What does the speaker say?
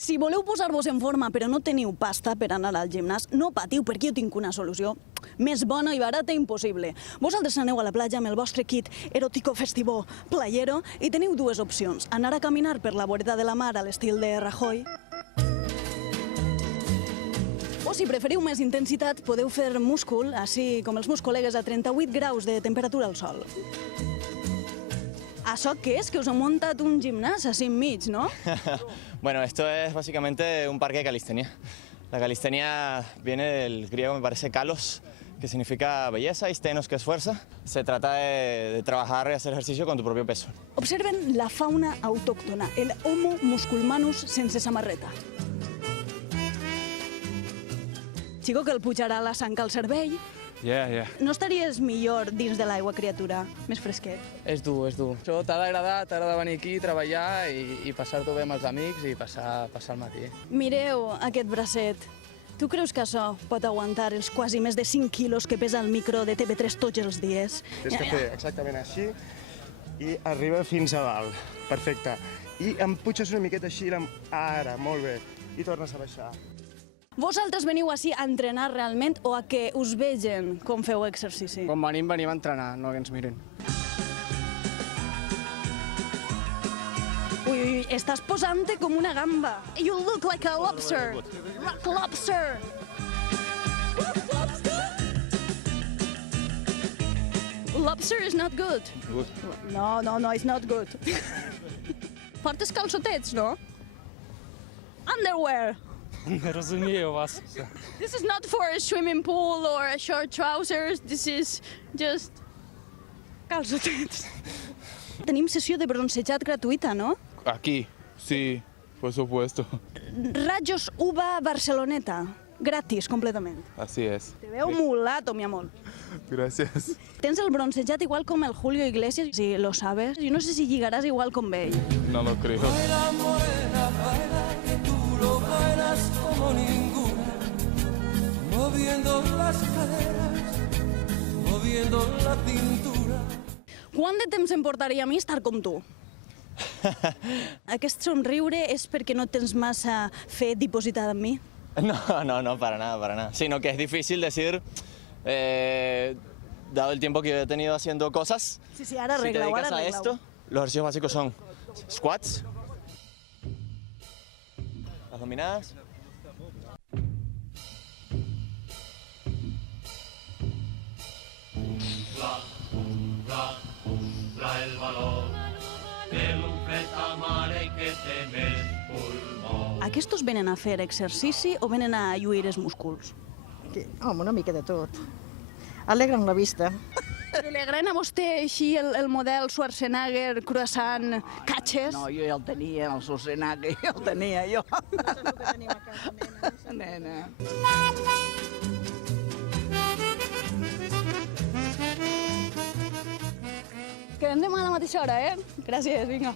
Si voleu posar-vos en forma però no teniu pasta per anar al gimnàs, no patiu perquè jo tinc una solució més bona i barata impossible. Vosaltres aneu a la platja amb el vostre kit erótico festivó playero i teniu dues opcions. Anar a caminar per la vorera de la mar a l'estil de Rajoy, o si preferiu més intensitat, podeu fer múscul, així com els meus col·legues a 38 graus de temperatura al sol. ¿Això qué es? Que os han montado un gimnasio así enmig, ¿no? Bueno, esto es básicamente un parque de calistenia. La calistenia viene del griego, me parece, kalos, que significa belleza, y stenos, que es fuerza. Se trata de trabajar y hacer ejercicio con tu propio peso. Observen la fauna autóctona, el Homo musculmanus sense samarreta. Xico, que el pujarà la sang al cervell. Yeah. No estaries millor dins de l'aigua, criatura? Més fresquet. És dur, és dur. Això t'ha d'agradar, t'ha de venir aquí, treballar i passar-t'ho bé amb els amics i passar el matí. Mireu aquest bracet. Tu creus que això pot aguantar els quasi més de 5 quilos que pesa el micro de TV3 tots els dies? Tens que fer exactament així i arriba fins a dalt. Perfecte. I em puixes una miqueta així, ara, molt bé. I tornes a baixar. Vosaltres veniu així a entrenar realment o a que us vegen com feu exercici? Quan venim a entrenar, no que ens miren. Ui, estàs posant-te com una gamba. You look like a lobster. Rock lobster. Lobster is not good. No, it's not good. Portes calçotets, no? Underwear. Не розумію вас. This is not for a swimming pool or a short trousers. This is just calçotets. Tenim sessió de bronzejat gratuïta, no? Aquí, sí, por supuesto. Rayos Uva Barceloneta. Gratis, completament. Así es. Te veo mulato, mi amor. Gracias. Tens el bronzejat igual com el Julio Iglesias, si lo sabes. Yo no sé si lligaràs igual com ell. No lo creo. Baila morena, baila, que tú lo bailas como ninguna, moviendo las caderas, moviendo la cintura. Quant de temps em portaria a mi estar com tu? Aquest somriure és perquè no tens massa fe dipositada en mi? No, para nada. Sino que es difícil decir, dado el tiempo que yo he tenido haciendo cosas, Sí, ara si te arregla-ho, dedicas a esto, los ejercicios básicos son squats, las dominadas, el valor de l'ofeta mare que té més pulmó. Aquestos venen a fer exercici o venen a lluir els músculs? Home, una mica de tot. Alegren la vista. Li agrada a vostè així el model Schwarzenegger, croissant, catxes? No, jo ja el tenia, el Schwarzenegger, ja el tenia jo. Això és el que tenim a casa, nena. Quedem demà a la mateixa hora, eh? Gràcies, vinga.